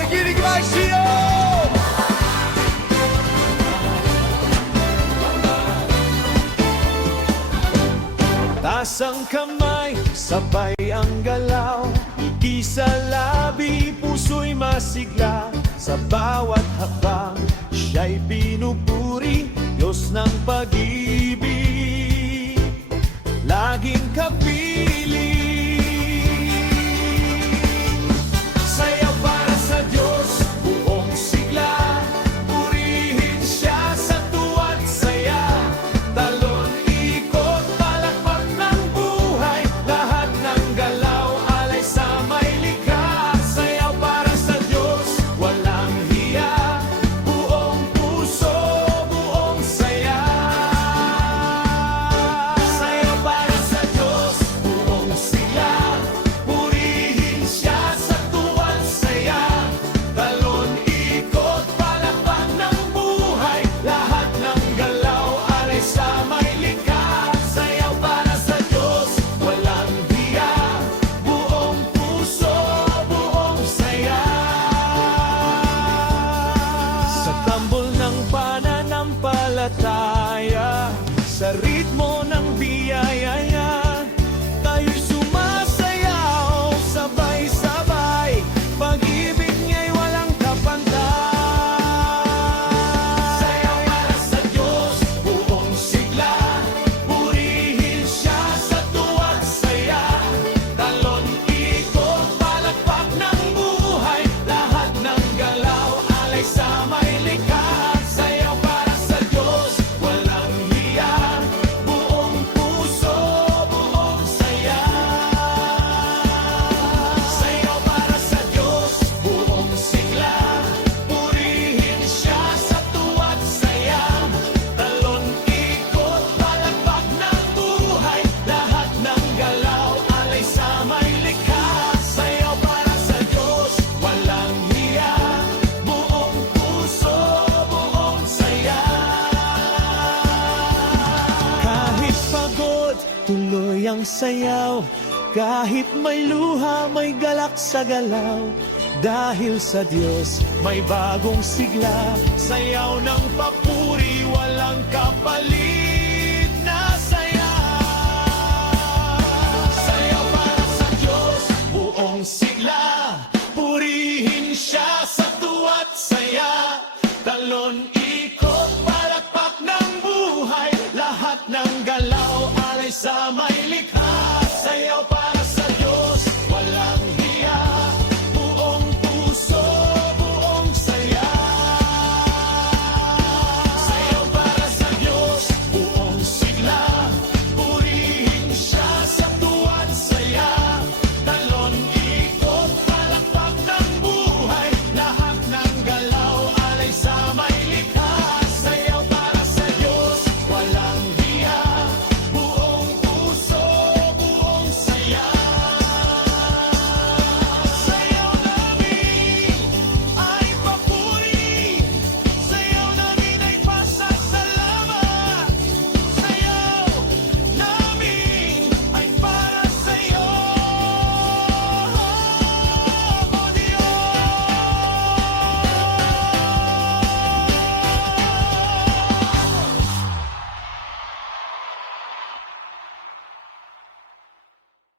Beginning başlıyor. Taas ang kamay, sabay ang galaw Ngiti sa labi, puso'y masigla Sa bawat habang, siya'y pinupuri Diyos ng pag-ibig Laging kapit sonrisa ng sayaw. Kahit may luha, may galak sa galaw. Dahil sa Diyos, may bagong sigla. Sayaw ng papuri, walang kapalit na saya. Sayaw para sa Diyos, buong sigla. Purihin siya sa tuwa't saya. Talon ama ilikha